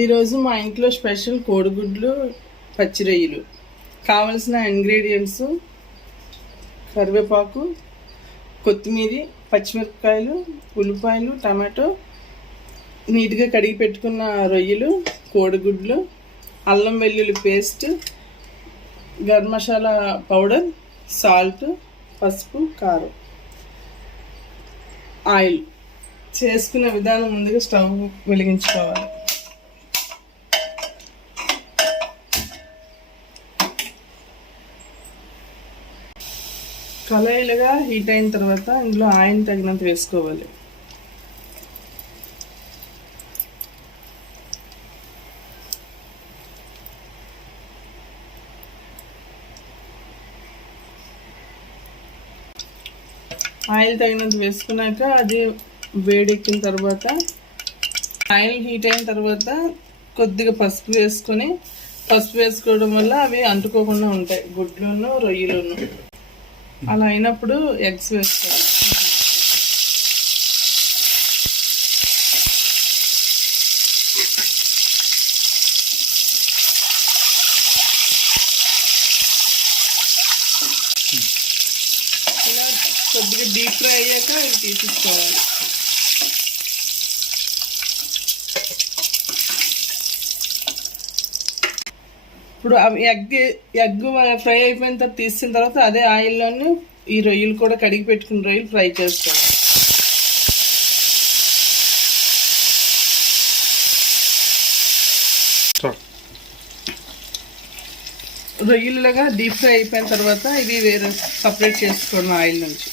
ఈరోజు మా ఇంట్లో స్పెషల్ కోడిగుడ్లు పచ్చి రొయ్యలు. కావలసిన ఇంగ్రీడియంట్స్: కరివేపాకు, కొత్తిమీర, పచ్చిమిరపకాయలు, ఉల్లిపాయలు, టమాటో, నీట్గా కడిగి పెట్టుకున్న రొయ్యలు, కోడిగుడ్లు, అల్లం వెల్లుల్లి paste, garam masala powder, salt, పసుపు, కారం, ఆయిల్. చేసుకునే విధానం: ముందుగా స్టవ్ వెలిగించుకోవాలి. కళాయిలుగా హీట్ అయిన తర్వాత ఇందులో ఆయిల్ తగినంత వేసుకోవాలి. ఆయిల్ తగినంత వేసుకున్నాక అది వేడెక్కిన తర్వాత, ఆయిల్ హీట్ అయిన తర్వాత కొద్దిగా పసుపు వేసుకొని, పసుపు వేసుకోవడం వల్ల అవి అంటుకోకుండా ఉంటాయి, గుడ్లును రొయ్యలును. అలా అయినప్పుడు ఎగ్స్ వేసుకోవాలి. ఇలా కొద్దిగా డీప్ ఫ్రై అయ్యాక ఇవి తీసుకోవాలి. ఇప్పుడు ఎగ్ ఫ్రై అయిపోయిన తర్వాత తీసిన తర్వాత అదే ఆయిల్లోనే ఈ రొయ్యలు కూడా కడిగి పెట్టుకున్న రొయ్యలు ఫ్రై చేసుకోవాలి. రొయ్యలుగా డీప్ ఫ్రై అయిపోయిన తర్వాత ఇవి వేరే సపరేట్ చేసుకోవడం ఆయిల్ నుంచి.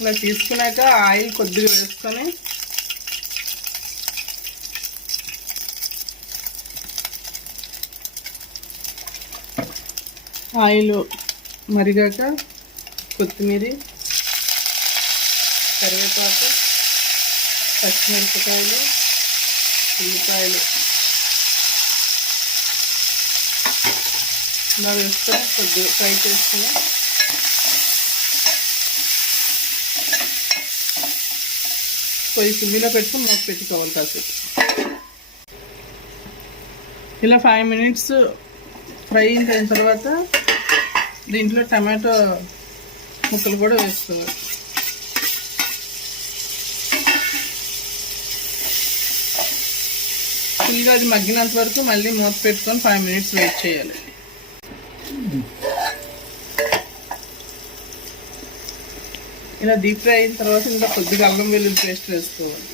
ఇలా తీసుకున్నాక ఆయిల్ కొద్దిగా వేసుకొని ఆయిల్ మరిగాక కొత్తిమీర, కరివేపాకు, పచ్చిమిరపకాయలు, ఉల్లిపాయలు ఇలా వేసుకొని కొద్దిగా ఫ్రై చేసుకుని పొయ్యి సిమ్లో పెట్టుకుని మూత పెట్టుకోవాలి కాసేపు. ఇలా 5 minutes ఫ్రై అయిన తర్వాత దీంట్లో టమాటో ముక్కలు కూడా వేసుకోవాలి. ఫుల్గా అది మగ్గినంత వరకు మళ్ళీ మూత పెట్టుకొని 5 minutes వెయిట్ చేయాలి. ఇలా డీప్ ఫ్రై అయిన తర్వాత ఇంకా కొద్దిగా అల్లం వెల్లుల్లి పేస్ట్ వేసుకోవాలి.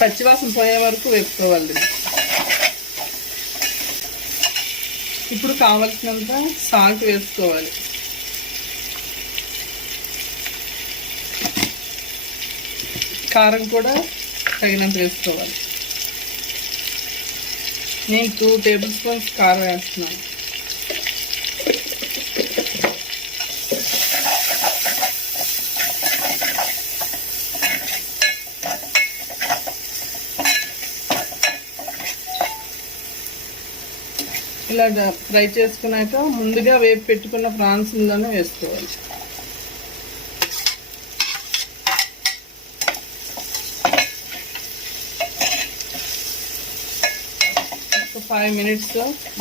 పచ్చివాసన పోయే వరకు వేపుకోవాలి. ఇప్పుడు కావలసినంత సాల్ట్ వేసుకోవాలి. కారం కూడా తగినంత వేసుకోవాలి. నేను 2 tablespoons కారం వేస్తున్నాను. ఇలా ఫ్రై చేసుకున్నాక ముందుగా వేపు పెట్టుకున్న ప్రాన్స్లోనే వేసుకోవాలి. ఒక 5 minutes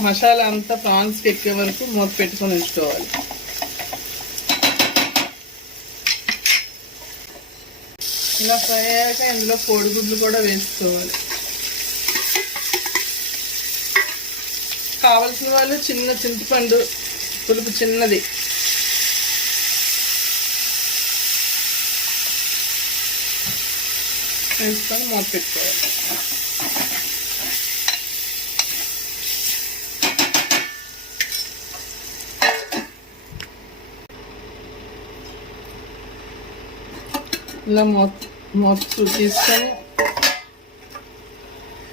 మసాలా అంతా ప్రాన్స్కి ఎక్కే వరకు మూత పెట్టుకొని ఉంచుకోవాలి. ఇలా ఫ్రై అయ్యాక ఇందులో కోడిగుడ్లు కూడా వేసుకోవాలి. కావలసిన వాళ్ళు చిన్న చింతపండు పులుపు చిన్నది వేసుకొని మూత పెట్టుకోవాలి. ఇలా మూత తీసుకొని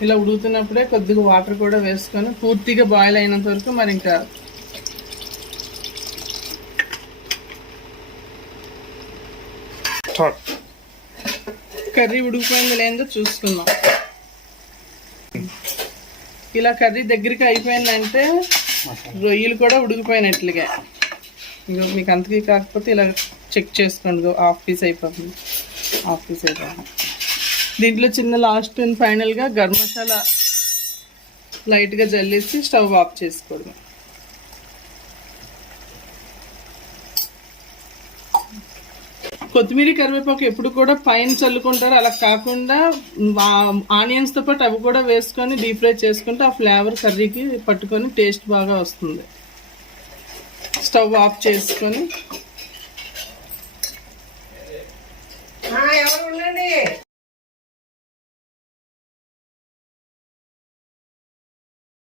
ఇలా ఉడుకుతున్నప్పుడే కొద్దిగా వాటర్ కూడా వేసుకొని పూర్తిగా బాయిల్ అయినంత వరకు మరి ఇంకా స్టార్ట్. కర్రీ ఉడికిపోయింది లేదో చూసుకుందాం. ఇలా కర్రీ దగ్గరికి అయిపోయిందంటే రొయ్యలు కూడా ఉడికిపోయినట్లుగా. ఇంకో మీకు అంతకీ కాకపోతే ఇలా చెక్ చేసుకోండి. హాఫ్ పీస్ అయిపోతుంది. దీంట్లో చిన్న లాస్ట్ అండ్ ఫైనల్గా గరం మసాలా లైట్గా జల్లేసి స్టవ్ ఆఫ్ చేసుకోవడం. కొత్తిమీర కరివేపాకు ఎప్పుడు కూడా పైన చల్లుకుంటారు, అలా కాకుండా ఆనియన్స్తో పాటు అవి కూడా వేసుకొని డీప్ ఫ్రై చేసుకుంటే ఆ ఫ్లేవర్ కర్రీకి పట్టుకొని టేస్ట్ బాగా వస్తుంది. స్టవ్ ఆఫ్ చేసుకొని ఎవరు ఉండండి.